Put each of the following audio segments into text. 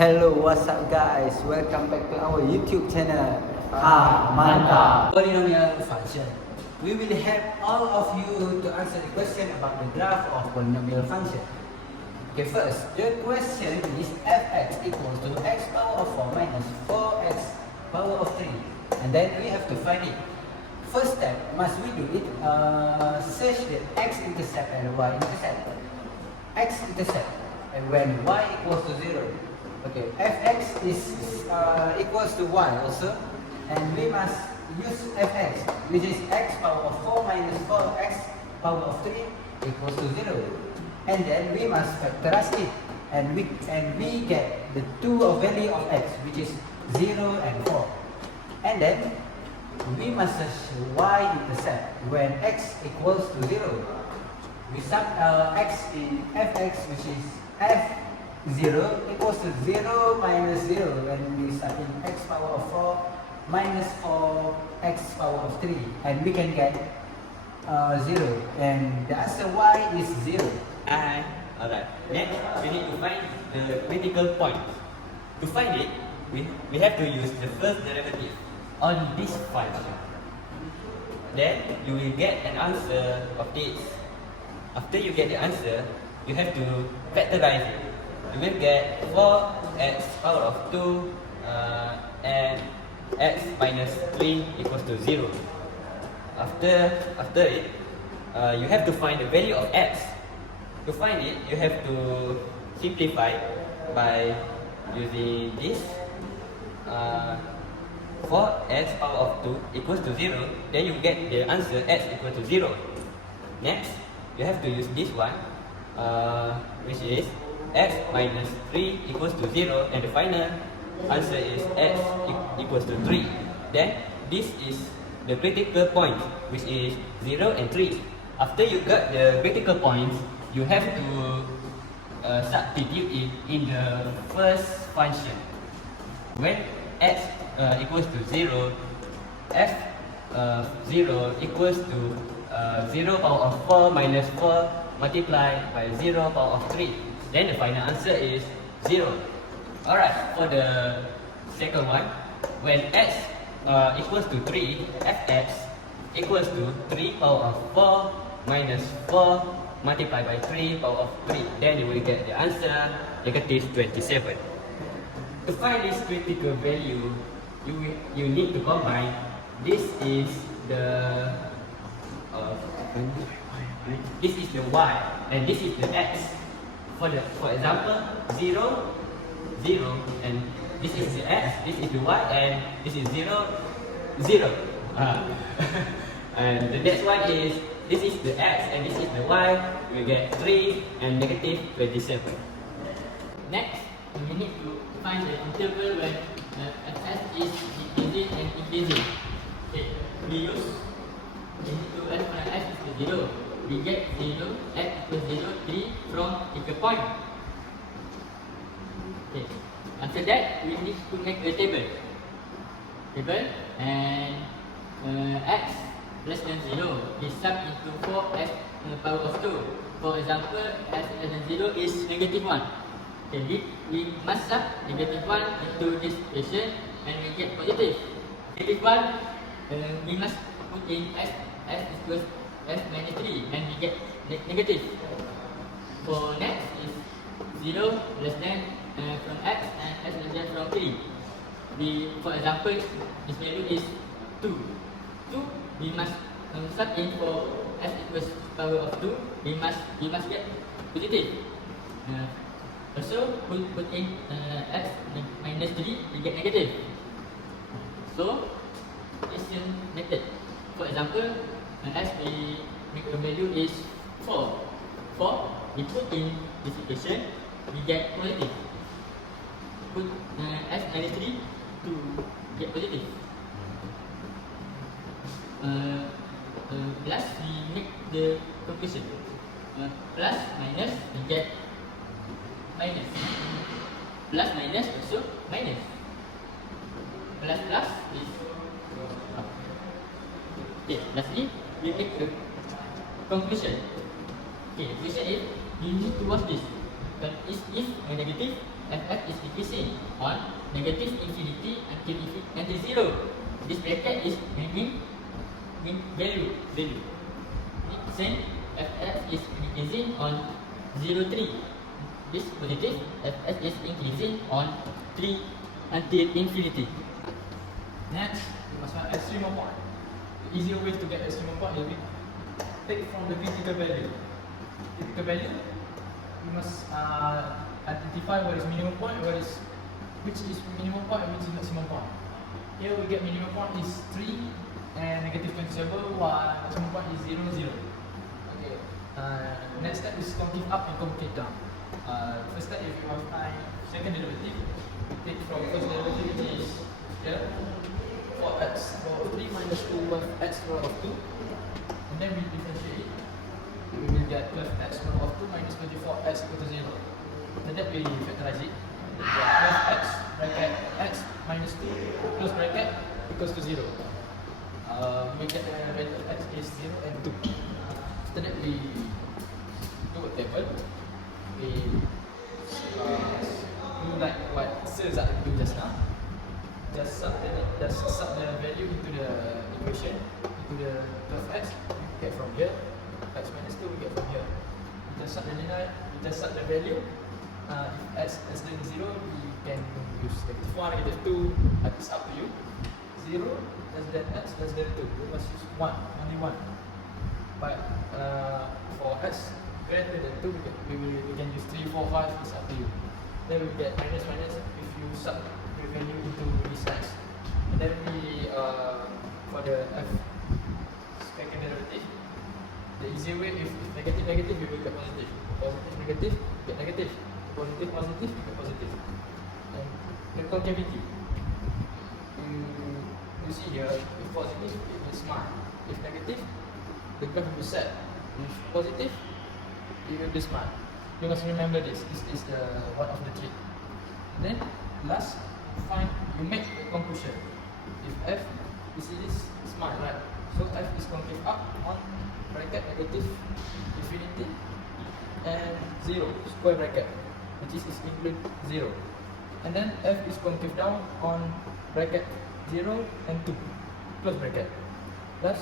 Hello, what's up guys? Welcome back to our YouTube channel. Mantap. Polynomial function. We will help all of you to answer the question about the graph of polynomial function. Okay, first, the question is fx equals to x power of 4 minus 4x power of 3. And then we have to find it. First step, must we do it such that x-intercept and y-intercept. X-intercept, and when y equals to 0. Okay, fx is equals to y also, and we must use fx, which is x power of 4 minus 4x power of 3 equals to 0. And then we must factorize it, and we get the two value of x, which is 0 and 4. And then we must search y-intercept when x equals to 0. We sub x in fx, which is f0 equals to 0 minus 0, and we sub in x power of 4 minus 4x power of 3, and we can get 0, and the answer y is 0. Alright, next we need to find the critical point. To find it, we have to use the first derivative on this function. Then you will get an answer of this. After you get the answer, you have to factorize it. You will get 4x power of 2 and x minus 3 equals to 0. After it, you have to find the value of x. To find it, you have to simplify by using this 4x power of 2 equals to 0. Then you get the answer x equal to 0. Next, you have to use this one, which is x minus 3 equals to 0, and the final answer is x equals to 3. Then this is the critical point, which is 0 and 3. After you got the critical points, you have to substitute it in the first function. When x equals to 0, f0 equals to 0 power of 4 minus 4 multiplied by 0 power of 3. Then the final answer is 0. Alright, for the second one, when x equals to 3, fx equals to 3 power of 4 minus 4 multiplied by 3 power of 3. Then you will get the answer negative 27. To find this critical value, you need to combine. This is the y, and this is the x. For example, 0, 0, and this is the x, this is the y, and this is 0, 0. And the next one is, this is the x and this is the y. We get 3 and negative 27. Next, we need to find the interval when fs is decreasing and increasing. Okay, we use into f when f is to 0. We get 0, f equals 0, 3 from critical point. Okay. After that, we need to make a table. And x less than 0 is sub into 4x power of 2. For example, x less than 0 is negative 1. Okay, we must sub negative 1 into this equation and we get positive. Negative 1, we must put in x equals f minus 3 and we get negative. For next is 0 less than from x and x less than from 3. For example, this value is 2. We must sub in for x equals power of 2. We must get positive. Also put in x minus 3, we get negative. So it's a method. For example, as we make a value is 4. We put in this equation, we get positive. Put x minus 3 to get positive. Plus we make the conclusion. Plus minus we get minus. Plus minus also minus. Plus plus is up. Okay, lastly we make a conclusion. Okay, conclusion is you need to watch this. If negative, fx is decreasing on negative infinity until 0. This bracket is mean value. Same, fx is increasing on 0, 3. This positive, fx is increasing on 3 until infinity. Next, we must find extreme point. The easier way to get extreme point is we take from the critical value. Critical value, we must identify what is minimum point, which is minimum point and which is maximum point. Here we get minimum point is 3 and negative 27, while maximum point is 0, 0. Okay. Next step is concave up and concave down. First step, if you want to find second derivative, we take from first derivative, which is here, 4x power of 3 minus 2 of x power of 2, and then we differentiate it. We will get 12x power of 2 minus 24x equal to 0. And then we factorize it. We get 12x bracket x minus 2 close bracket equals to 0. We get the value of x is 0 and 2. After that we do a table. We do like what Zaim do just now. Just sub the value into the equation, into the 12x, we get from here, x minus 2 we get from here. We just sub the value. If x less than 0, we can use negative 1, negative 2, it's up to you. 0 less than x less than 2, we must use 1, only 1. But for x greater than 2, we can use 3, 4, 5, it's up to you. Then we get minus minus if you sub the value into this x. And then we, for the f second derivative, the easier way, if negative negative, we will get positive. Positive negative, get negative. Positive positive, get positive. And the concavity. You see here, if positive, it will smile. If negative, the graph will be sad. If positive, it will be smile. You must remember this. This is the one of the trick. Then last, you make a conclusion. If f, you see this smile, right? So f is concave up on bracket negative infinity and 0 square bracket, which is include 0. And then f is concave down on bracket 0 and 2 close bracket. Plus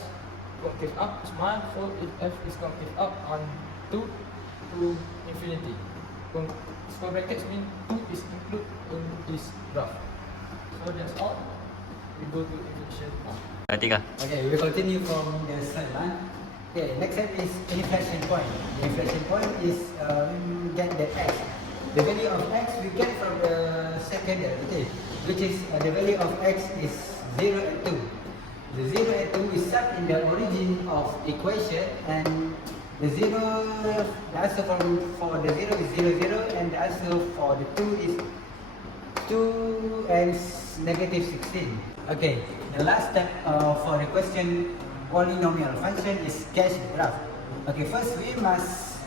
concave up smile. So if f is concave up on 2 to infinity, square brackets mean 2 is included in this graph. So that's all. We go to inflection point. Okay, we continue from the slide line. Okay, next step is inflection point. The inflection point is we get the x. The value of x we get from the second derivative, which is the value of x is 0 and 2. The 0 and 2 is sub in the origin of equation, and the 0, the answer for the 0 is 0, 0, and the answer for the 2 is 2 and negative 16. Okay, the last step for the question polynomial function is sketch the graph. Okay, first we must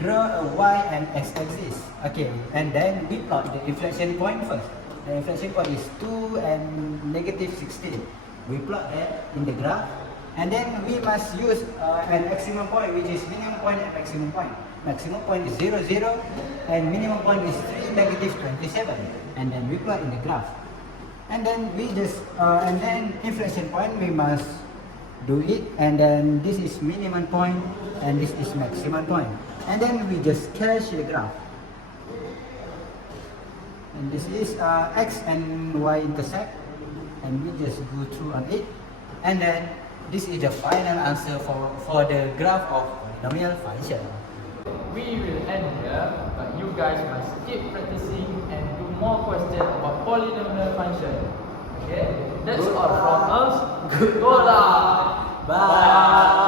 draw a y and x axis. Okay, and then we plot the inflection point first. The inflection point is 2 and negative 16. We plot that in the graph, and then we must use an maximum point, which is minimum point and maximum point. Maximum point is 0, 0, and minimum point is 3, negative 27. And then we plot in the graph. And then we just, and then inflection point we must do it, and then this is minimum point and this is maximum point. And then we just sketch the graph. And this is x and y intercept, and we just go through on it. And then this is the final answer for the graph of polynomial function. We will end here, but you guys must keep practicing and do more questions about polynomial function. Okay, that's all from us. Good luck. Bye.